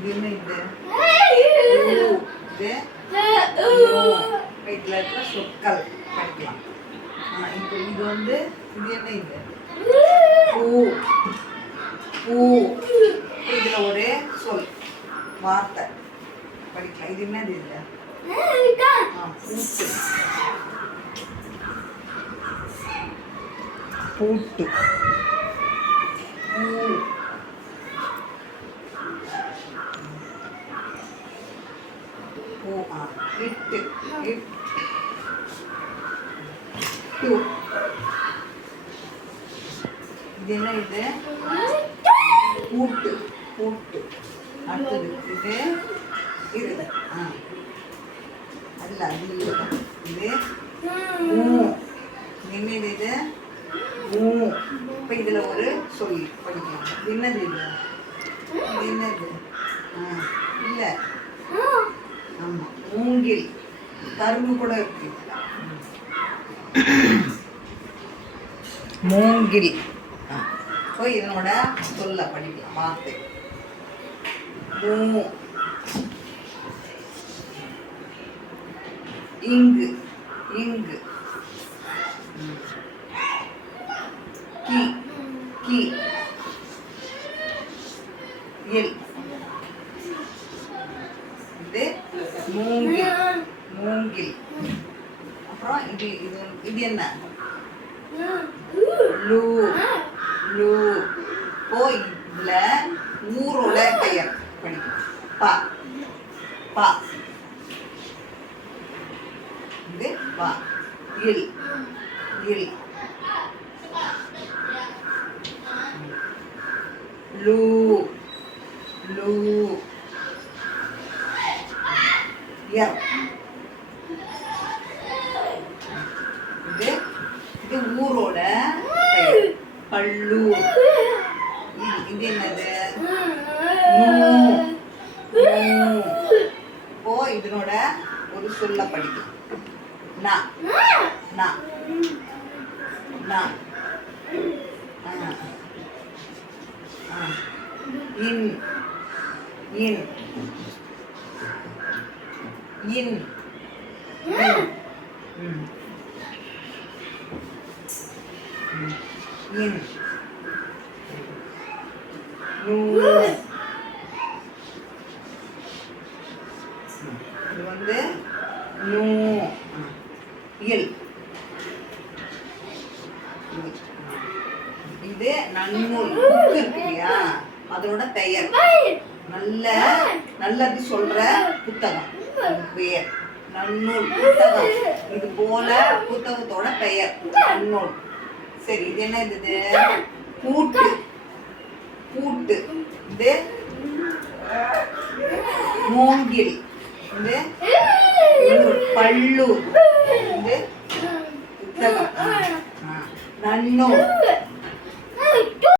இது என்ன இது? வீட்டில் இருக்கிற சொற்கள் படிக்கலாம். இப்போ இது வந்து இது என்ன இது? பூ. பூ. இதில் ஒரு சொல் வார்த்தை படிக்கலாம். இது என்னது இது? பூட்டு. பூட்டு. பூ. பூ. இட்டு. இட்டு. இது என்ன இது? பூட்டு. பூட்டு. அடுத்தது இது இது அல்ல அது இல்லை. இது மூ. என்னது இது? மூ. இப்போ இதில் ஒரு சொல் படிக்கலாம். இது என்னது இது? இது என்னது? இல்லை. ஆமாம், மூங்கில். கரும்பு கூட இருக்கு. மூங்கில். இப்போ இதனோட சொல்ல படிக்கலாம் வார்த்தை. மூ. இங்கு. இங்கு. கி. கி. எல். இது மூங்கில். மூங்கில். அப்புறம் இது இது இது என்ன? லூ. லூ. ஓ இதுல ஊரோட பெயர் படிக்கணும். பா. பா. இது பா. இல். இல். லூ. லூ. யர். இது இது ஊரோட பெயர். பல்லூர். இது என்னது? இப்போ இதனோட ஒரு சொல்ல படிக்கும். நா. நா. நா. இன். இன். இன். இன். நூ. இது வந்து நூ. இல். இது நன்னூல். புக் இருக்கு இல்லையா, அதோட பெயர். நல்லது சொல்ற புத்தகம் பெயர் நன்னூல். புத்தகம் இது போல புத்தகத்தோட பெயர் நன்னூல். சரி, இது என்ன? இது பூட்டு. பூட்டு. இது மூங்கில். இது பல்லூர். இது புத்தகம். நன்னூல்.